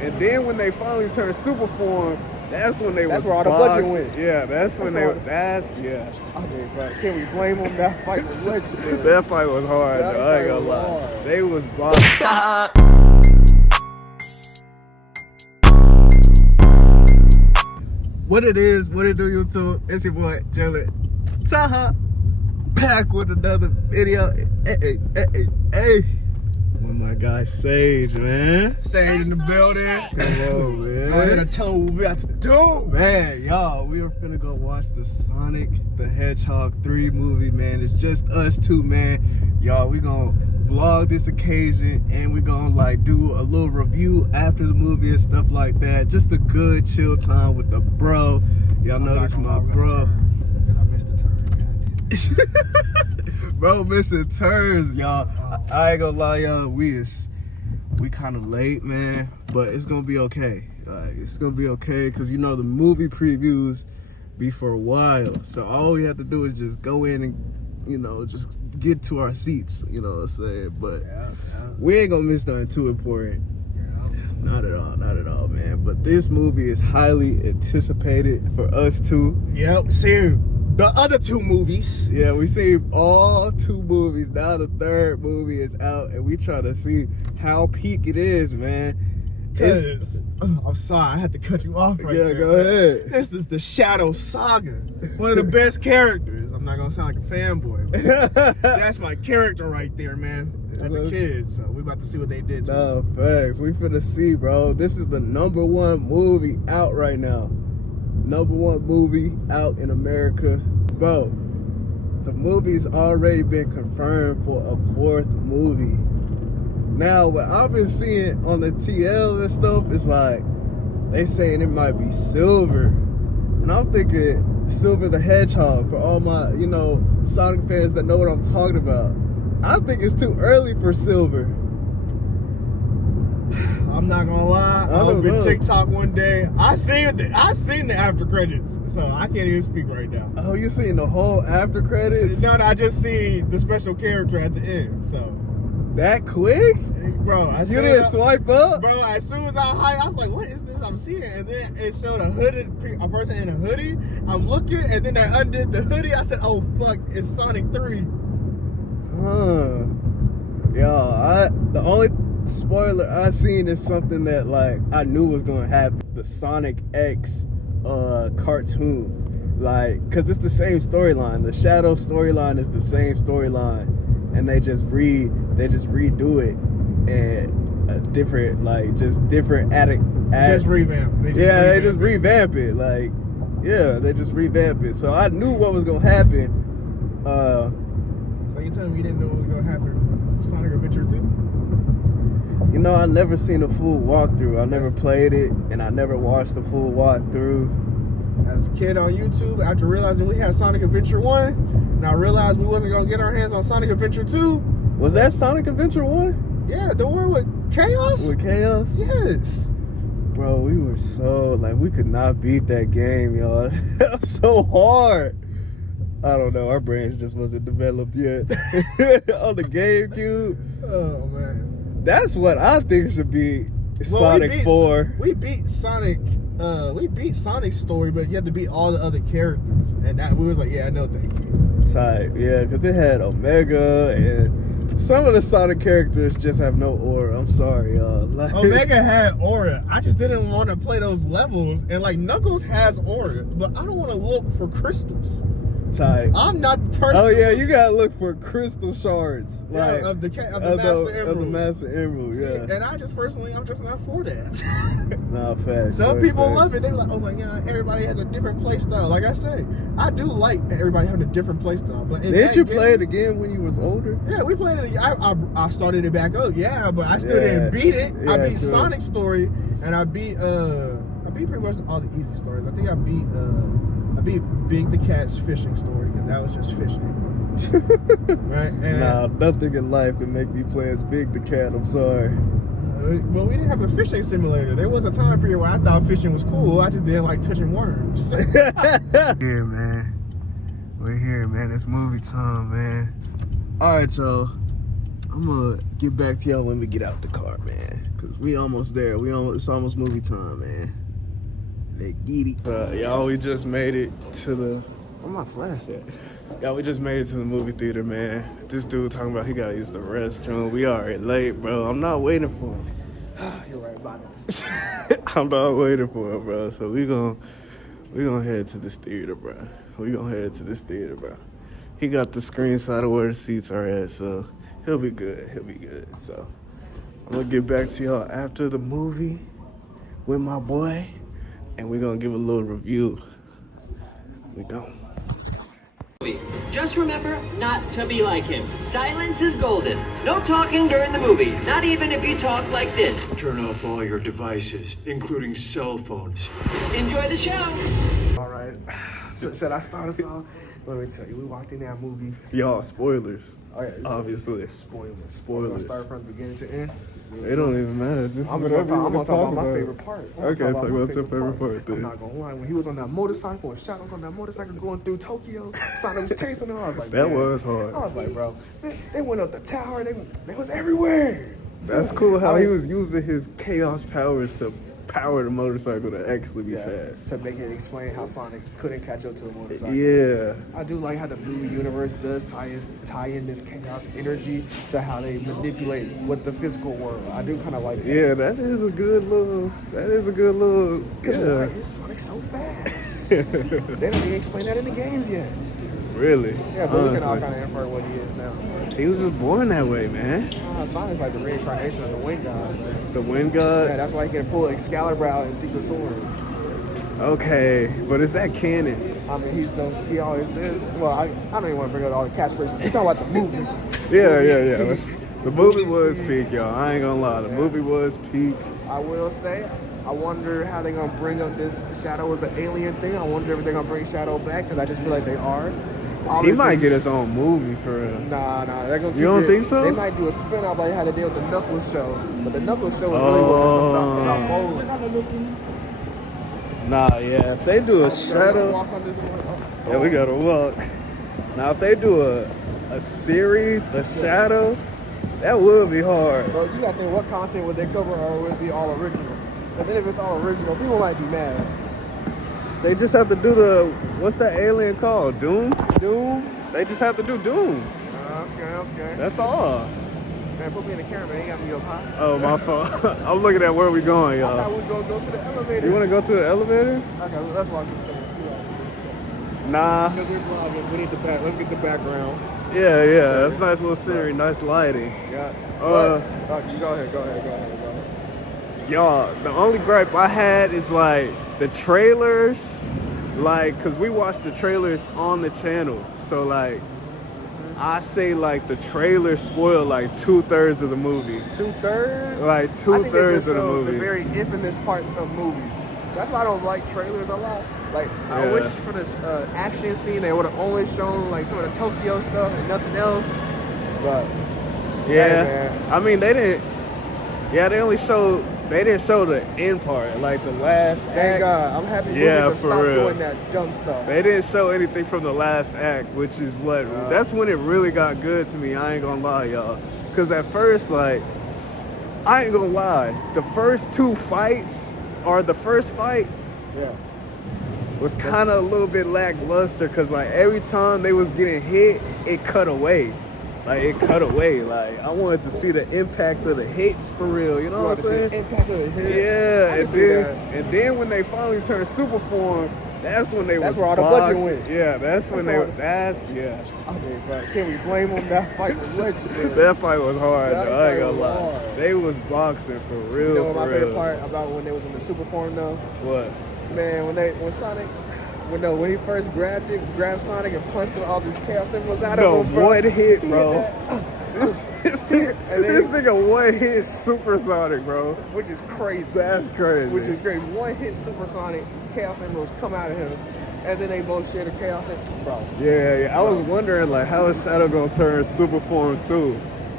And then when they finally turned super form, that's when they That's was where all the boxing. budget went. Yeah, that's when yeah. I mean, bro, can we blame them? That fight was legendary. That fight was hard, That though. I ain't fight gonna was lie. hard. They was boxing. What it is, what it do, YouTube? It's your boy, JalenTAHA, back with another video. Hey. With my guy, Sage, man. Sage in the building. Come on, man. I'm gonna tell them what we got to do. Man, y'all, we are finna go watch the Sonic the Hedgehog 3 movie, man. It's just us two, man. Y'all, we gonna vlog this occasion and we gonna like do a little review after the movie and stuff like that. Just a good chill time with the bro. Y'all know this my bro. I missed the turn. Bro missing turns, y'all. I ain't gonna lie, y'all. We kind of late, man, but it's gonna be okay. Like, it's gonna be okay because you know the movie previews be for a while, so all we have to do is just go in and just get to our seats. You know what I'm saying? But we ain't gonna miss nothing too important. Not at all, man. But this movie is highly anticipated for us too. Yep, see the other two movies. Yeah, we seen all two movies. Now the third movie is out, and we try to see how peak it is, man. Cause I'm sorry, I had to cut you off right there. Yeah, go ahead. This is the Shadow Saga. One of the best characters. I'm not gonna sound like a fanboy, but that's my character right there, man. As a kid, so we about to see what they did to him. Facts. We finna see, bro. This is the #1 movie out right now. #1 movie out in America. Bro, the movie's already been confirmed for a 4th movie. Now, what I've been seeing on the TL and stuff is like, they saying it might be Silver. And I'm thinking Silver the Hedgehog for all my, Sonic fans that know what I'm talking about. I think it's too early for Silver. I'm not gonna lie. I opened TikTok one day. I seen the after credits, so I can't even speak right now. Oh, you seen the whole after credits? No, I just see the special character at the end. So that quick, bro? You didn't swipe up, bro. As soon as I was like, "What is this I'm seeing?" And then it showed a person in a hoodie. I'm looking, and then they undid the hoodie. I said, "Oh fuck, it's Sonic 3." Yeah, the only spoiler I seen is something that like I knew was gonna happen. The Sonic X cartoon, like, cause it's the same storyline. The Shadow storyline is the same storyline, and they just redo it and different, like, just different just revamp. They just revamp it. Like, yeah, they just revamp it. So I knew what was gonna happen. So you telling me you didn't know what was gonna happen for Sonic Adventure 2? I never seen a full walkthrough. I never played it, and I never watched the full walkthrough. As a kid on YouTube, after realizing we had Sonic Adventure 1, and I realized we wasn't gonna get our hands on Sonic Adventure 2. Was that Sonic Adventure 1? Yeah, the one with Chaos? With Chaos? Yes. Bro, we were so, like, we could not beat that game, y'all. That was so hard. I don't know, our brains just wasn't developed yet. On the GameCube. Oh, man. That's what I think should be Sonic 4. We beat Sonic, Sonic's story, but you have to beat all the other characters. And that we was like, yeah, no thank you. Type, yeah, because it had Omega, and some of the Sonic characters just have no aura. I'm sorry, y'all. Like, Omega had aura. I just didn't want to play those levels. And like Knuckles has aura, but I don't want to look for crystals. Type. I'm not the person. Oh yeah, you gotta look for crystal shards, like of the Master Emerald. Of the Master Emerald, yeah. And I'm just not for that. Nah, facts. Some people love it. They were like, "Oh my god, everybody has a different play style." Like I say, I do like everybody having a different play style. But did you play it again when you was older? Yeah, we played it. I started it back up. Yeah, but I still didn't beat it. Yeah, I beat Sonic's story, and I beat pretty much all the easy stories. I think I beat Big the Cat's fishing story because that was just fishing. Right? And nah, nothing in life can make me play as Big the Cat. I'm sorry. Well, we didn't have a fishing simulator. There was a time period where I thought fishing was cool. I just didn't like touching worms. Here, man. We're here, man. It's movie time, man. All right, y'all. I'm gonna get back to y'all when we get out the car, man. Cause we almost there. It's almost movie time, man. They get it. Y'all, we just made it to the. Where my flash at? Y'all, we just made it to the movie theater, man. This dude talking about he gotta use the restroom. We already late, bro. I'm not waiting for him. You're right about it. I'm not waiting for him, bro. So we gonna head to this theater, bro. He got the screenshot of where the seats are at, so he'll be good. So I'm gonna get back to y'all after the movie with my boy, and we're gonna give a little review. We go. Just remember not to be like him. Silence is golden. No talking during the movie, not even if you talk like this. Turn off all your devices, including cell phones. Enjoy the show. All right. So, should I start us off? Let me tell you, we walked in that movie. Y'all, spoilers. Oh, yeah, Obviously. Spoilers. We're gonna start from the beginning to end. It don't even matter. Just I'm whatever gonna you wanna talk about my about. favorite part. Okay, talk about your favorite part then. I'm not gonna lie. When he was on that motorcycle and Shadow's on that motorcycle going through Tokyo, Sonic was chasing him. I was like, That man. was hard. I was like, bro, they went up the tower. They was everywhere. That's cool how he was using his chaos powers to power the motorcycle to actually be Yeah, fast. to make it explain how Sonic couldn't catch up to the motorcycle. Yeah. I do like how the movie universe does tie in this chaos energy to how they manipulate with the physical world. I do kind of like that. Yeah, that is a good little. Because Yeah. why is Sonic so fast? They don't even explain that in the games yet. Really? Yeah, but we can all Honestly. kind of infer what he is now. He was just born that way, man. Sonic's like the reincarnation of the Wind God. Man. The Wind God. Yeah, that's why he can pull Excalibur out and Secret Sword. Okay, but is that canon? I mean, he always says, well, I don't even want to bring up all the catchphrases. We're talking about the movie. Yeah. The movie was peak, y'all. I ain't gonna lie. The movie was peak. I will say, I wonder how they're going to bring up this Shadow was an alien thing. I wonder if they're going to bring Shadow back, because I just feel like they are. He Obviously, might get his own movie for real. Nah, they're gonna keep You don't it. think so? They might do a spin-off like how they did with the Knuckles show. But the Knuckles show was really about bowling. Nah, yeah. If they do a Shadow. Walk on this one. Yeah, we gotta walk. Now, if they do a series, a Shadow, that would be hard. Bro, you gotta think, what content would they cover, or would it be all original? And then if it's all original, people might be mad. They just have to do what's that alien called? Doom? Doom? They just have to do Doom. Okay. That's all. Man, put me in the camera, man. You got me up high. Oh, my fault. I'm looking at where we going, I thought y'all. we was gonna go to the elevator. You wanna go to the elevator? Okay, let's walk this thing. Nah. Because we're vlogging, we need the back. Let's get the background. Yeah. That's a nice little scenery, nice lighting. Yeah. You go ahead. Y'all, the only gripe I had is like the trailers, like, cause we watched the trailers on the channel. So like, I say like the trailers spoil like 2/3 of the movie. 2/3? Like I think 2/3 they just of the show movie. the very infamous parts of movies. That's why I don't like trailers a lot. Like, I Yeah. wish for this action scene they would have only shown like some of the Tokyo stuff and nothing else. But Yeah, hey, man. I mean they didn't. Yeah, they didn't show the end part, like the last Thank act. God. I'm happy movies Yeah, have for stopped real. doing that dumb stuff. They didn't show anything from the last act, which is what. That's when it really got good to me. I ain't gonna lie, y'all. Cause at first, like, I ain't gonna lie, the first two fights, or the first fight, Yeah. was kind of a little bit lackluster. Cause like every time they was getting hit, it cut away. Like I wanted to see the impact of the hits for real. You know what I'm saying? Impact of the hit. Yeah, I and can see that. then when they finally turned super form, that's when they That's was where all the budget boxing. went. Yeah, that's when where- yeah. I mean, bro, can we blame them? That fight was legendary. That fight was hard That though. I ain't fight gonna was lie. hard. They was boxing for real. You know what for my real. favorite part about when they was in the super form though? What? Man, when he first grabbed Sonic and punched all the chaos symbols out No, of him, bro. one hit, He bro. hit that, This nigga one hit supersonic, bro. which is crazy. That's crazy. Which is great. One hit supersonic, chaos symbols come out of him, and then they both share the chaos symbol, bro. Yeah. I was wondering like how is Shadow gonna turn super form too?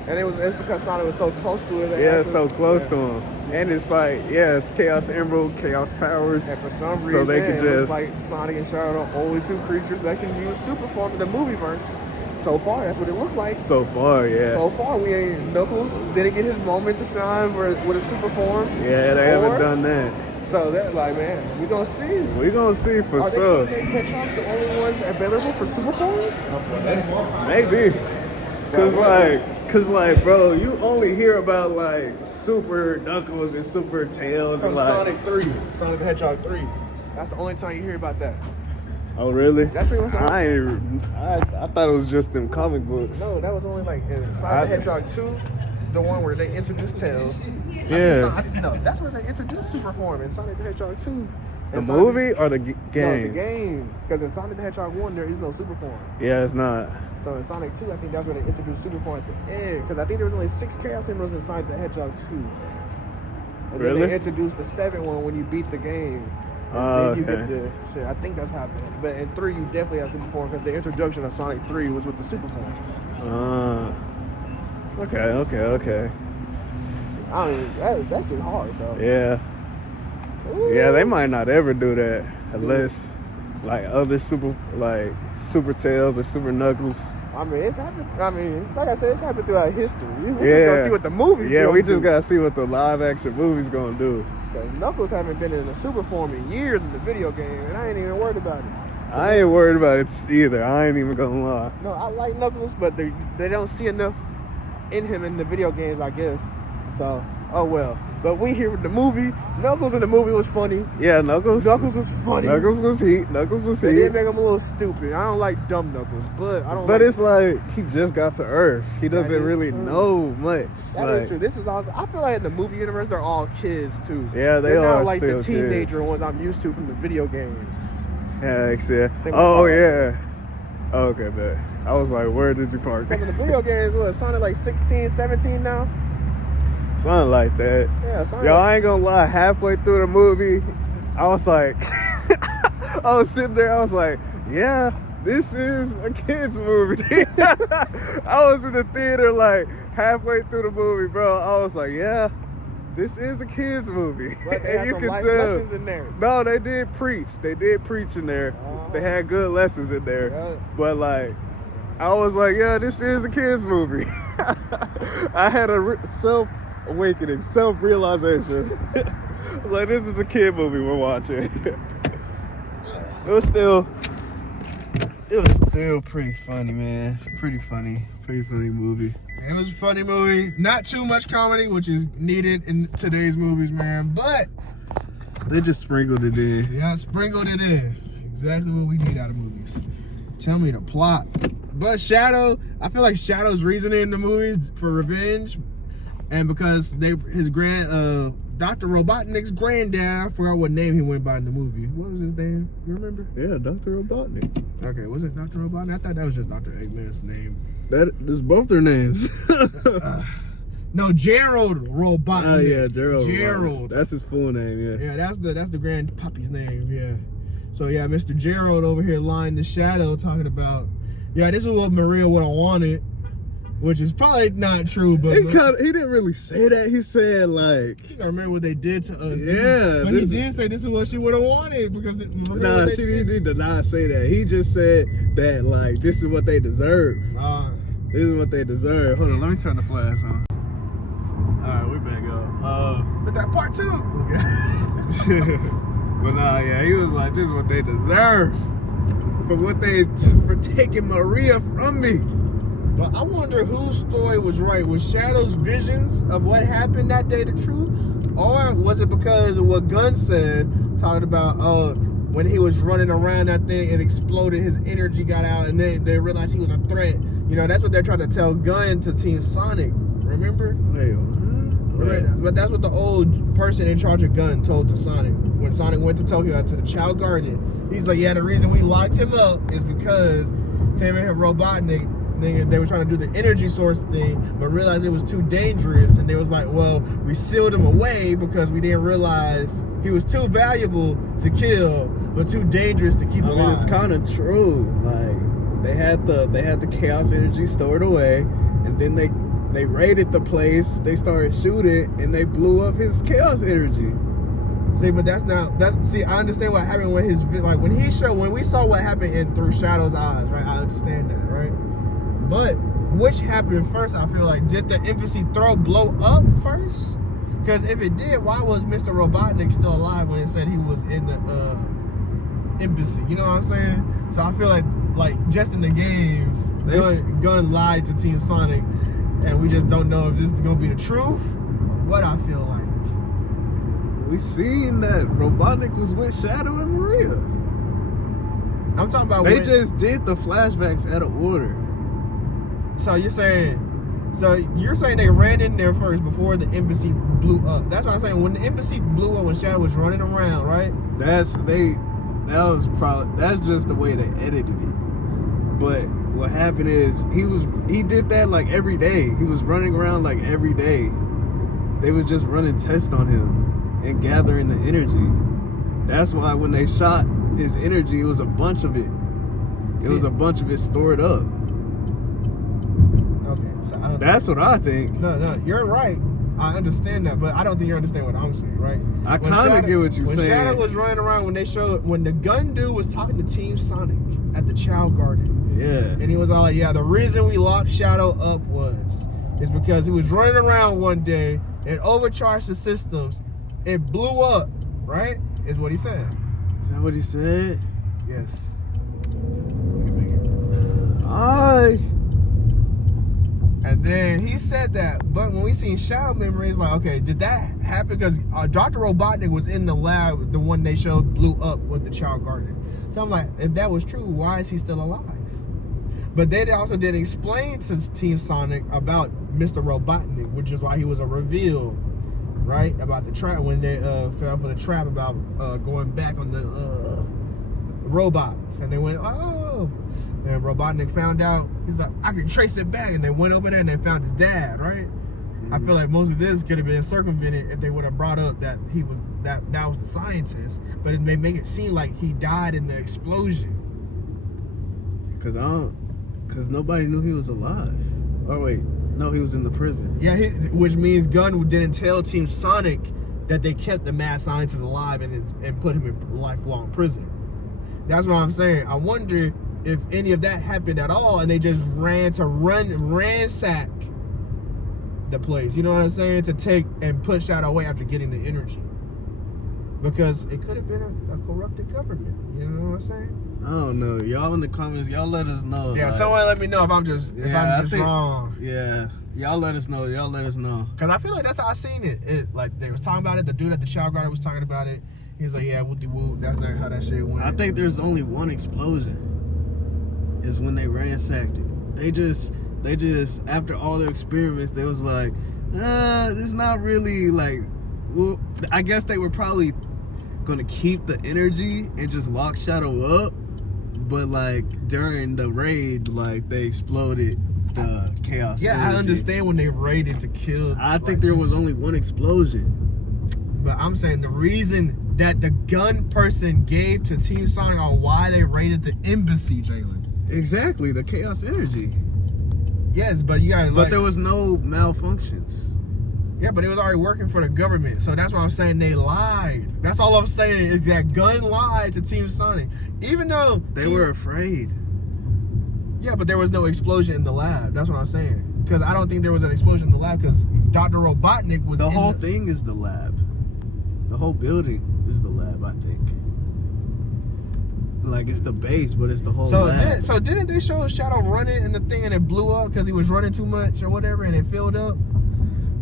And it was because Sonic was so close to it. Yeah, so close to him. And it's like, yeah, it's Chaos Emerald, Chaos Powers. And for some reason, so they could it looks just like Sonic and Shadow are the only two creatures that can use super form in the movieverse. So far, that's what it looked like. So far, yeah. So far, we ain't. Knuckles didn't get his moment to shine with a super form. Yeah, they haven't done that. So that, like, man, we gonna see. We gonna see for Are sure. they trying to make Hedgehogs the only ones available for super forms? Maybe. Cause like, bro, you only hear about like Super Knuckles and Super Tails From and like Sonic 3, Sonic the Hedgehog 3. That's the only time you hear about that. Oh really? That's pretty much. I thought it was just them comic books. No, that was only like in Sonic the Hedgehog 2, the one where they introduced Tails. Yeah. No, that's where they introduced Super Form in Sonic the Hedgehog 2. The movie or the game? No, the game. Because in Sonic the Hedgehog 1, there is no Super Form. Yeah, it's not. So in Sonic 2, I think that's where they introduced Super Form at the end. Because I think there was only 6 Chaos Emeralds in Sonic the Hedgehog 2. And Really? then they introduced the 7th one when you beat the game. And then you get the shit. I think that's happening. But in 3, you definitely have Super Form because the introduction of Sonic 3 was with the Super Form. Okay. I mean, that shit hard, though. Yeah. Ooh. Yeah, they might not ever do that unless like other Super Tails or Super Knuckles. I mean, it's happened. I mean, like I said, it's happened throughout history. We Yeah. just gonna see what the movies do. Yeah, we just gotta see what the live action movie's gonna do. Because Knuckles haven't been in a super form in years in the video game, and I ain't even worried about it. I ain't worried about it either. I ain't even gonna lie. No, I like Knuckles, but they don't see enough in him in the video games, I guess. So, oh well. But we here with the movie. Knuckles in the movie was funny. Yeah, Knuckles was funny. Knuckles was heat. Knuckles was They heat. did make him a little stupid. I don't like dumb Knuckles, but I don't. But like, it's like he just got to Earth. He doesn't is really true. know much. That is true. This is also. I feel like in the movie universe, they're all kids too. Yeah, they they're are not like the still teenager ones I'm used to from the video games. Yeah, yeah. They were Oh hard. yeah. Oh, okay, bet. I was like, where did you park? Because in the video games, what, Sonic like 16, 17 now? Something like that. Yeah, Sonic. Yo, I ain't gonna lie. Halfway through the movie, I was like, I was sitting there. I was like, yeah, this is a kids movie. I was in the theater like halfway through the movie, bro. I was like, yeah, this is a kids movie. But they had you some can life tell. lessons in there. No, they did preach. They did preach in there. They had good lessons in there. Yeah. But like, I was like, yeah, this is a kids movie. I had a self-awakening, self-realization. I was like, this is a kid movie we're watching. It was still pretty funny, man. Pretty funny movie. It was a funny movie. Not too much comedy, which is needed in today's movies, man. But They just sprinkled it in. yeah, sprinkled it in. Exactly what we need out of movies. Tell me the plot. But Shadow, I feel like Shadow's reasoning in the movies for revenge, and because Dr. Robotnik's granddad, I forgot what name he went by in the movie. What was his name? You remember? Yeah, Dr. Robotnik. Okay, was it Dr. Robotnik? I thought that was just Dr. Eggman's name. There's both their names. No, Gerald Robotnik. Oh yeah, Gerald. Gerald. That's his full name. Yeah. Yeah, that's the grandpappy's name. Yeah. So yeah, Mr. Gerald over here lying to Shadow, talking about, yeah, this is what Maria would have wanted, which is probably not true, but He didn't really say that. He said like, I remember what they did to us. Yeah, but he did say this is what she would have wanted because nah, he did not say that. He just said that like this is what they deserve. This is what they deserve. Hold on, let me turn the flash on. All right, we're back up. But that part two. But nah, yeah, he was like, this is what they deserve for taking Maria from me. But I wonder whose story was right. Was Shadow's visions of what happened that day the truth? Or was it because of what Gunn said, talking about when he was running around that thing, it exploded, his energy got out, and then they realized he was a threat. You know, that's what they're trying to tell Gunn to Team Sonic. Remember? Wait, what? Right. But that's what the old person in charge of Gunn told to Sonic. When Sonic went to Tokyo to the Chow Guardian, he's like, yeah, the reason we locked him up is because him and Robotnik, they were trying to do the energy source thing, but realized it was too dangerous, and they was like, well, we sealed him away because we didn't realize he was too valuable to kill, but too dangerous to keep alive. It's kind of true. Like they had the chaos energy stored away, and then they raided the place. They started shooting, and they blew up his chaos energy. See, but I understand what happened when we saw what happened through Shadow's eyes, right? I understand that, right? But which happened first? I feel like, did the embassy blow up first? Because if it did, why was Mr. Robotnik still alive when it said he was in the embassy? You know what I'm saying? So I feel like just in the games, Gunn lied to Team Sonic, and we just don't know if this is gonna be the truth or what. I feel like we seen that Robotnik was with Shadow and Maria. I'm talking about they just did the flashbacks out of order. So you're saying they ran in there first before the embassy blew up. That's what I'm saying. When the embassy blew up, when Shadow was running around, right? That's just the way they edited it. But what happened is he did that like every day. He was running around like every day. They was just running tests on him and gathering the energy. That's why when they shot his energy, it was a bunch of it. It was a bunch of it stored up. Okay, so that's what I think. No, you're right. I understand that, but I don't think you understand what I'm saying, right? I kind of get what you're saying. When Shadow was running around, when the gun dude was talking to Team Sonic at the Chow Garden, yeah, and he was all like, "Yeah, the reason we locked Shadow up is because he was running around one day and overcharged the systems. It blew up, right?" Is what he said. Is that what he said? Yes. And then he said that, but when we seen Shadow memories, like, okay, did that happen? Because Dr. Robotnik was in the lab, the one they showed blew up with the Chow Garden. So I'm like, if that was true, why is he still alive? But they also didn't explain to Team Sonic about Mr. Robotnik, which is why he was a reveal, right? About the trap, when they fell for the trap about going back on the robots. And they went, oh. And Robotnik found out, he's like, I can trace it back. And they went over there and they found his dad, right? Mm-hmm. I feel like most of this could have been circumvented if they would have brought up that he was that was the scientist. But it may make it seem like he died in the explosion. Because nobody knew he was alive. Oh wait, no, he was in the prison. Yeah, which means Gunn didn't tell Team Sonic that they kept the mad scientist alive and put him in lifelong prison. That's what I'm saying. I wonder if any of that happened at all, and they just ransack the place. You know what I'm saying? To take and push Shadow away after getting the energy, because it could have been a corrupted government. You know what I'm saying? I don't know. Y'all in the comments, y'all let us know. Yeah, like, someone let me know if I'm just wrong. Yeah, y'all let us know. Y'all let us know. Cause I feel like that's how I seen it. Like they was talking about it. The dude at the Chow Garden was talking about it. He was like, "Yeah, woo-de-woo. That's not how that shit went." I think there's only one explosion. Is when they ransacked it. They just after all the experiments, they was like, it's not really like. Well, I guess they were probably gonna keep the energy and just lock Shadow up, but like during the raid, like they exploded the chaos. Yeah, energy. I understand when they raided to kill. I think there was only one explosion. But I'm saying the reason that the gun person gave to Team Sonic on why they raided the embassy, Jalen. Exactly, the chaos energy. Yes, but you gotta. But there was no malfunctions. Yeah, but it was already working for the government, so that's why I'm saying they lied. That's all I'm saying is that Gunn lied to Team Sonic, even though they were afraid. Yeah, but there was no explosion in the lab. That's what I'm saying. Because I don't think there was an explosion in the lab because Dr. Robotnik was. The whole thing is the lab. The whole building is the lab, I think. Like it's the base, but it's the whole lab. So didn't they show Shadow running in the thing and it blew up because he was running too much or whatever and it filled up?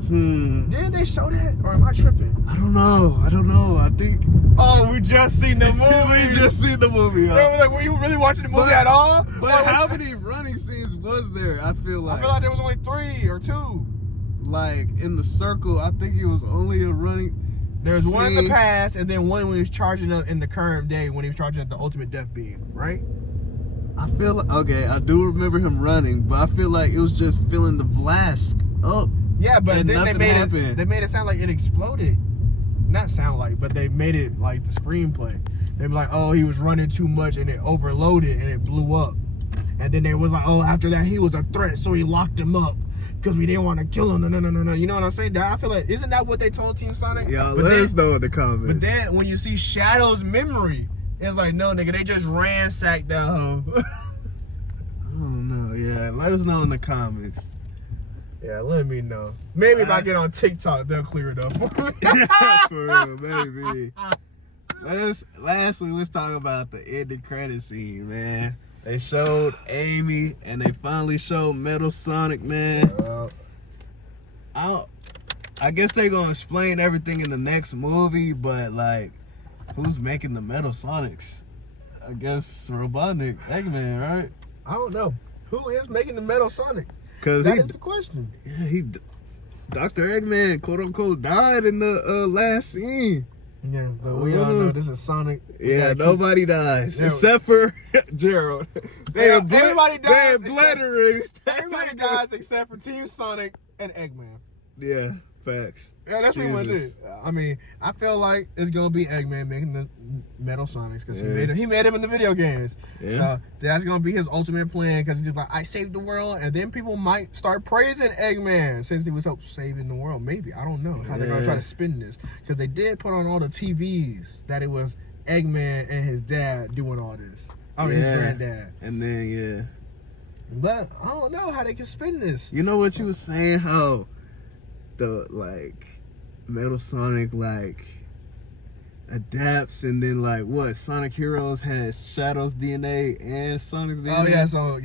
Didn't they show that? Or am I tripping? I don't know. I think. Oh, we just seen the movie. We just seen the movie. Like, were you really watching the movie at all? But how many running scenes was there? I feel like there was only 3 or 2. Like in the circle, I think it was only a running. There's one in the past, and then one when he was charging up in the current day when he was charging up the ultimate death beam, right? I feel like, okay, I do remember him running, but I feel like it was just filling the flask up. Yeah, but then they made it sound like it exploded. Not sound like, but they made it like the screenplay. They were like, oh, he was running too much and it overloaded and it blew up. And then they was like, oh, after that he was a threat, so he locked him up. Because we didn't want to kill him. No. You know what I'm saying? I feel like, isn't that what they told Team Sonic? Yeah, let us know in the comments. But then when you see Shadow's memory, it's like, no, nigga, they just ransacked that hoe. I don't know. Yeah, man. Let us know in the comments. Yeah, let me know. Maybe if I get on TikTok, they'll clear it up for me. For real, baby. Lastly, let's talk about the ending credit scene, man. They showed Amy, and they finally showed Metal Sonic, man. I guess they gonna explain everything in the next movie, but like, who's making the Metal Sonics? I guess Robotnik, Eggman, right? I don't know. Who is making the Metal Sonic? Cause that is the question. Yeah, Dr. Eggman, quote unquote, died in the last scene. Yeah, but we all know this is Sonic. Yeah, nobody dies except for Gerald. Everybody dies. Everybody dies except for Team Sonic and Eggman. Yeah, facts. Yeah, that's pretty much it. I mean, I feel like it's gonna be Eggman making the Metal Sonics because he made him in the video games. Yeah. So that's gonna be his ultimate plan because he's just like, I saved the world, and then people might start praising Eggman since he was helped saving the world. Maybe, I don't know how they're gonna try to spin this because they did put on all the TVs that it was Eggman and his dad doing all this. I mean, his granddad. And then but I don't know how they can spin this. You know what you was saying? How the Metal Sonic adapts, and then what Sonic Heroes has Shadow's DNA and Sonic's DNA. Oh yeah, so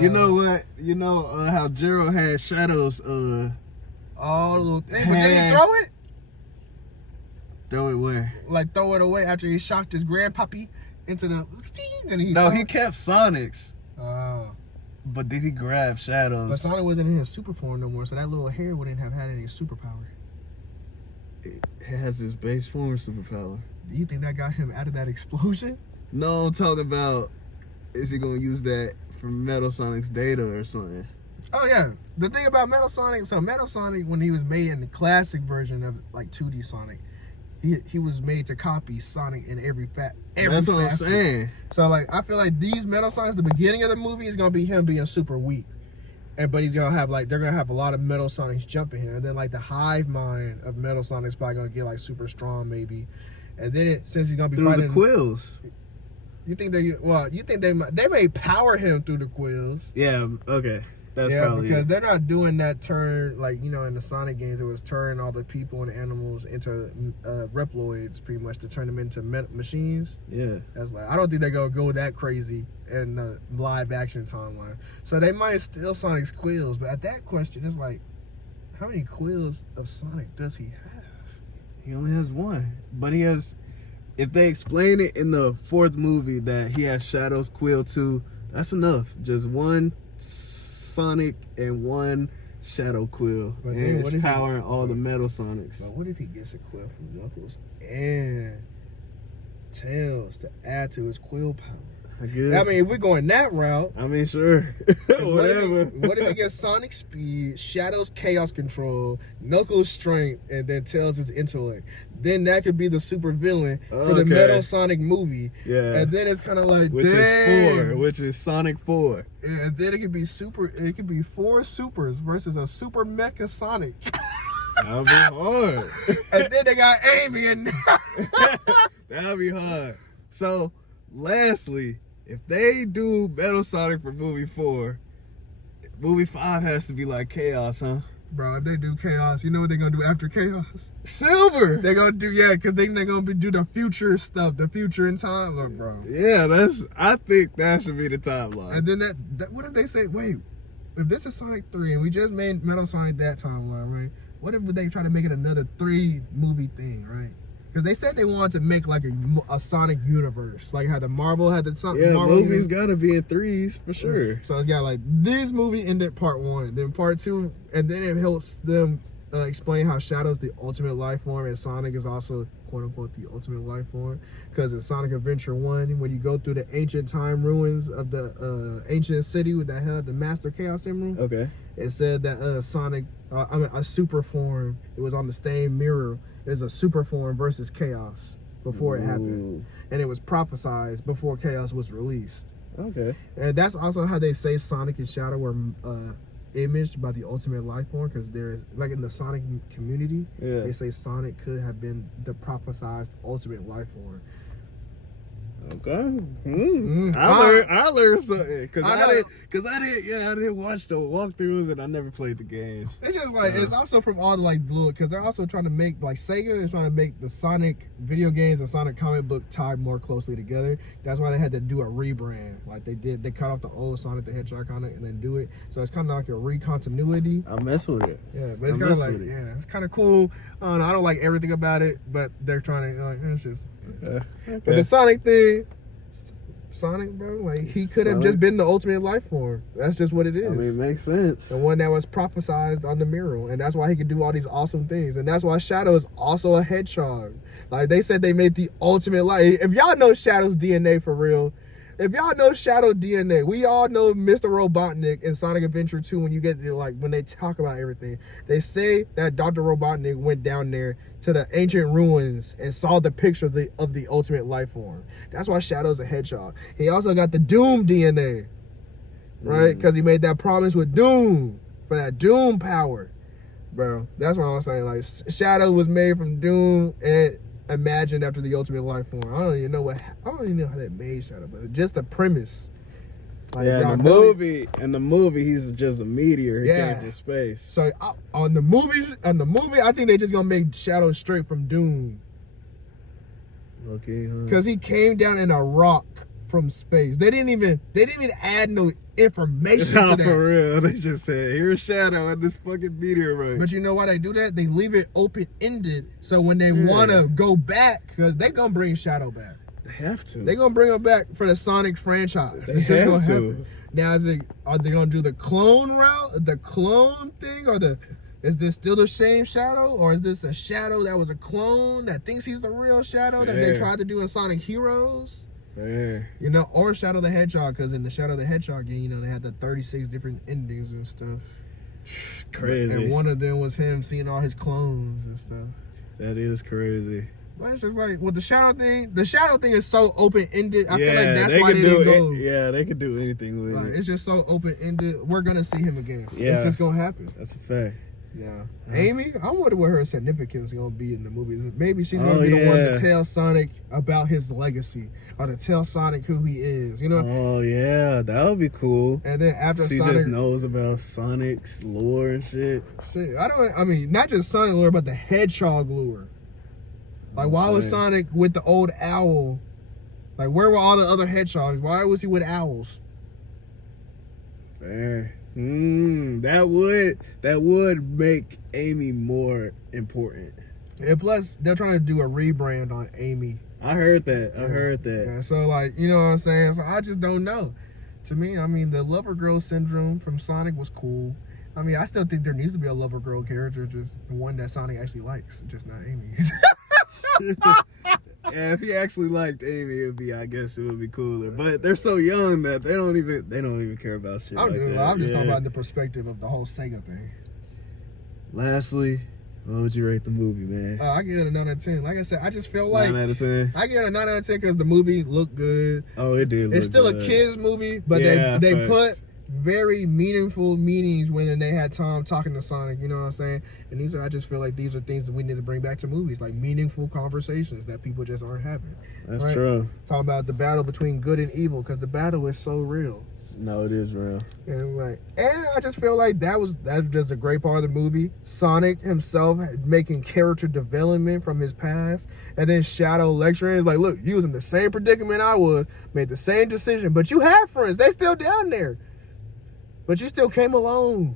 you know what? You know how Gerald had Shadow's all the little thing, but did he throw it? Throw it where? Like throw it away after he shocked his grandpappy into the. He kept Sonic's. But did he grab Shadow's? But Sonic wasn't in his super form no more, so that little hair wouldn't have had any superpower. It has his base form superpower. Do you think that got him out of that explosion? No, I'm talking about, is he going to use that for Metal Sonic's data or something? Oh, yeah. The thing about Metal Sonic, so Metal Sonic, when he was made in the classic version of 2D Sonic, he was made to copy Sonic in every That's what I'm saying. So I feel like these Metal Sonics, the beginning of the movie is gonna be him being super weak, but he's gonna have they're gonna have a lot of Metal Sonics jumping him, and then the hive mind of Metal Sonic's probably gonna get super strong maybe, and then since he's gonna be fighting the quills. You think they may power him through the quills? Yeah. Okay. That's probably because they're not doing that turn in the Sonic games. It was turn all the people and animals into Reploids, pretty much, to turn them into machines. Yeah, that's I don't think they're gonna go that crazy in the live action timeline. So they might steal Sonic's quills, but at that question, it's how many quills of Sonic does he have? He only has one, but he has. If they explain it in the fourth movie that he has Shadow's quill too, that's enough. Just one Sonic and one Shadow quill, and it's powering all the Metal Sonics. But what if he gets a quill from Knuckles and Tails to add to his quill power? I mean, if we're going that route, I mean, sure. Whatever. What if he gets Sonic speed, Shadow's chaos control, Knuckles strength, and then Tails his intellect? Then that could be the super villain for the Metal Sonic movie. Yeah. And then it's kind of which is Sonic 4. Yeah, and then it could be 4 supers versus a super mecha Sonic. That'll be hard. And then they got Amy in there. That'll be hard. So, lastly, if they do Metal Sonic for movie 4, movie 5 has to be Chaos, huh? Bro, if they do Chaos, you know what they're gonna do after Chaos? Silver! They're gonna do, because they're gonna do the future stuff, the future in time, bro. Yeah, I think that should be the timeline. And then what if they say, wait, if this is Sonic 3 and we just made Metal Sonic that timeline, right? What if they try to make it another 3 movie thing, right? Because they said they wanted to make a Sonic universe, how the Marvel had the Sonic. Yeah, Marvel movies gotta be in 3s for sure. So it's got this movie ended part 1, then part 2, and then it helps them explain how Shadow's the ultimate life form and Sonic is also quote unquote the ultimate life form. Because in Sonic Adventure 1, when you go through the ancient time ruins of the ancient city with the Master Chaos Emerald, it said that Sonic, a super form, it was on the same mirror. There's a super form versus Chaos before it happened. And it was prophesized before Chaos was released. Okay. And that's also how they say Sonic and Shadow were imaged by the ultimate life form, because there's in the Sonic community, they say Sonic could have been the prophesized ultimate life form. Okay. I learned something because I didn't watch the walkthroughs and I never played the games. It's just like it's also from all the like little because they're also trying to make like Sega is trying to make the Sonic video games and Sonic comic book tied more closely together. That's why they had to do a rebrand. Like they cut off the old Sonic the Hedgehog on it and then do it. So it's kind of like a recontinuity. I mess with it. Yeah, but it's kind of like it's kind of cool. I don't like everything about it, but they're trying to like it's just. Okay. But the Sonic thing, Sonic, bro, like he could have just been the ultimate life form. That's just what it is. I mean, it makes sense. The one that was prophesized on the mural, and that's why he could do all these awesome things. And that's why Shadow is also a hedgehog. Like they said, they made the ultimate life. If y'all know Shadow's DNA for real, if y'all know Shadow DNA, we all know Mr. Robotnik in Sonic Adventure 2 when you get to, like, when they talk about everything. They say that Dr. Robotnik went down there to the ancient ruins and saw the picture of the ultimate life form. That's why Shadow's a hedgehog. He also got the Doom DNA, right? Because he made that promise with Doom for that Doom power. Bro, that's what I'm saying. Like, Shadow was made from Doom and imagined after the ultimate life form. I don't even know how they made Shadow, but just the premise. Like, yeah, in the movie, he's just a meteor. He came from space. So on the movie, I think they just gonna make Shadow straight from Doom. Okay, because he came down in a rock from space. They didn't even add no information to that. For real, they just said here's Shadow and this fucking meteorite. But you know why they do that? They leave it open ended, so when they want to go back, because they gonna bring Shadow back. They have to. They're gonna bring him back for the Sonic franchise. It's just gonna happen. Now, are they gonna do the clone route, the clone thing, or is this still the same Shadow, or is this a Shadow that was a clone that thinks he's the real Shadow that they tried to do in Sonic Heroes? You know, or Shadow the Hedgehog, because in the Shadow the Hedgehog game, you know, they had the 36 different endings and stuff. Crazy. And one of them was him seeing all his clones and stuff. That is crazy. But it's just like, with the Shadow thing is so open-ended. I feel like that's why they didn't go. Yeah, they could do anything with it. It's just so open-ended. We're going to see him again. Yeah. It's just going to happen. That's a fact. Yeah. Amy, I wonder what her significance is going to be in the movie. Maybe she's going to be the one to tell Sonic about his legacy, or to tell Sonic who he is, you know? Oh, yeah, that would be cool. And then after she Sonic just knows about Sonic's lore and shit. Not just Sonic lore, but the Hedgehog lore. Like, why was Sonic with the old owl? Like, where were all the other hedgehogs? Why was he with owls? Fair. That would make Amy more important. And plus, they're trying to do a rebrand on Amy. I heard that. Yeah, so, like, you know what I'm saying? So I just don't know. To me, I mean, the lover girl syndrome from Sonic was cool. I mean, I still think there needs to be a lover girl character, just one that Sonic actually likes, just not Amy. Yeah, if he actually liked Amy, I guess it would be cooler. But they're so young that they don't even care about shit like that. I'm just talking about the perspective of the whole Sega thing. Lastly, what would you rate the movie, man? I give it a 9 out of 10. Like I said, I just feel like 9 out of 10. I give it a 9 out of 10 because the movie looked good. Oh, it did. It's still a kids movie, but they put very meaningful meanings when they had Tom talking to Sonic, you know what I'm saying? And I just feel like these are things that we need to bring back to movies, like meaningful conversations that people just aren't having. That's true. Talking about the battle between good and evil, because the battle is so real. No, it is real. And I just feel like that was just a great part of the movie. Sonic himself making character development from his past, and then Shadow lecturing is like, look, you was in the same predicament I was, made the same decision, but you have friends, they still down there. But you still came alone.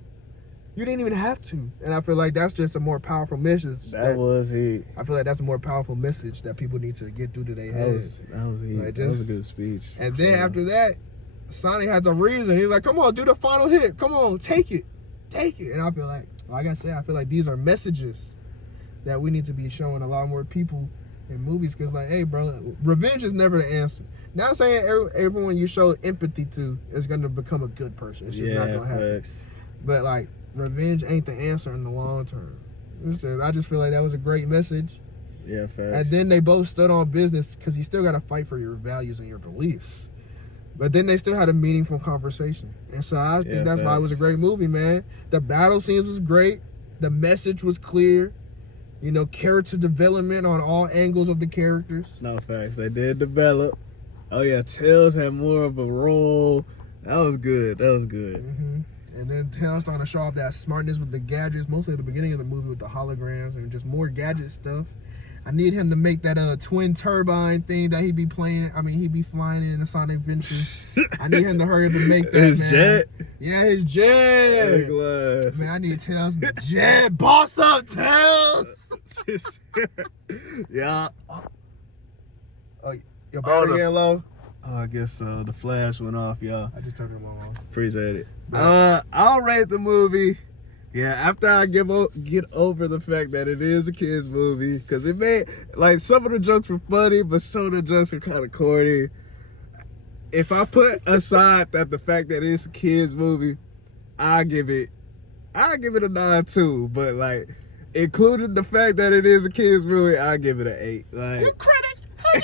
You didn't even have to. And I feel like that's just a more powerful message. I feel like that's a more powerful message that people need to get through to their heads. That was a good speech. And then after that, Sonic has a reason. He's like, come on, do the final hit. Come on, take it. Take it. And I feel like I said, I feel like these are messages that we need to be showing a lot more people in movies. Because, like, hey, bro, revenge is never the answer. Not saying everyone you show empathy to is going to become a good person. It's just not going to happen. But, like, revenge ain't the answer in the long term. I just feel like that was a great message. Yeah, facts. And then they both stood on business, because you still got to fight for your values and your beliefs. But then they still had a meaningful conversation. And so I think that's why it was a great movie, man. The battle scenes was great. The message was clear. You know, character development on all angles of the characters. No, facts. They did develop. Oh yeah, Tails had more of a role. That was good. That was good. And then Tails starting to show off that smartness with the gadgets, mostly at the beginning of the movie with the holograms and just more gadget stuff. I need him to make that twin turbine thing that he be playing. I mean, he be flying in the Sonic Adventure. I need him to hurry up and make that, His man. jet? Yeah, his jet. Man, I need Tails the jet. Boss up, Tails. Yeah. Oh, your battery getting low? Oh, I guess so. The flash went off, y'all. I just turned it on. Appreciate it. I'll rate the movie. Yeah, after I get over the fact that it is a kid's movie, because it made, like, some of the jokes were funny, but some of the jokes were kind of corny. If I put aside that the fact that it's a kid's movie, I'll give it a 9 too. But like, including the fact that it is a kid's movie, I'll give it an 8. Like, You critic! How dare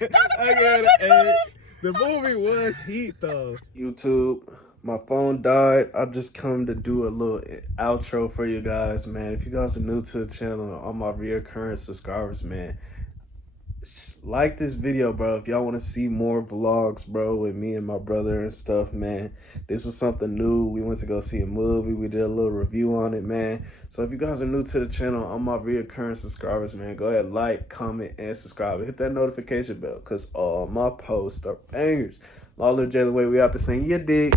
you! That's a 10 movie! The movie was heat though. YouTube, my phone died. I just come to do a little outro for you guys, man. If you guys are new to the channel, all my reoccurring subscribers, man, like this video, bro. If y'all want to see more vlogs, bro, with me and my brother and stuff, man, this was something new. We went to go see a movie. We did a little review on it, man. So if you guys are new to the channel, all my reoccurring subscribers, man, go ahead, like, comment, and subscribe. Hit that notification bell, because all my posts are bangers. My little Jalen Way, we out to sing you dig.